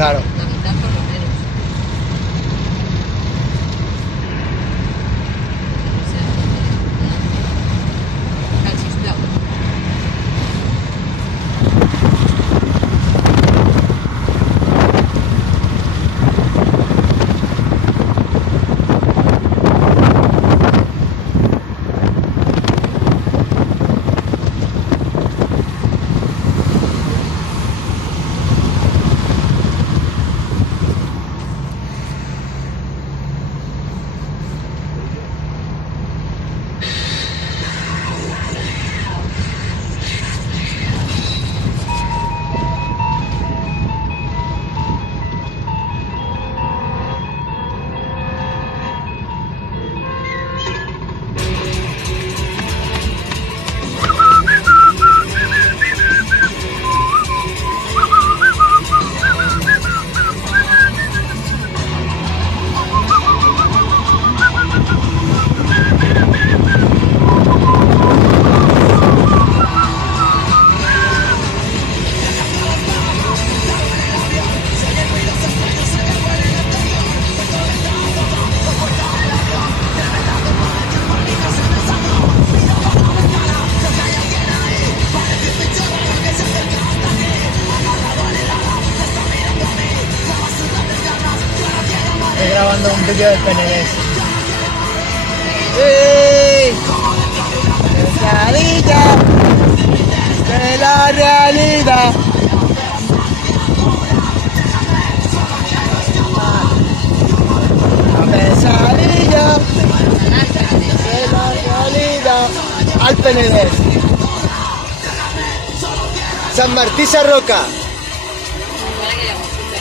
Claro. La mitad por lo menos. O sea, calcisplau. Estoy grabando un vídeo del PND. ¡Ey! Pesadilla de la realidad. La pesadilla de la realidad. Al PND. San Martí Sarroca. Igual que llamo súper.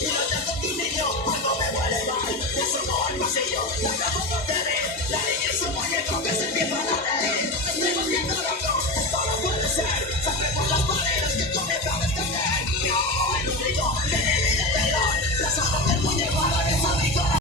Y no te hago tu niño cuando me huele mal. Eso no al pasillo.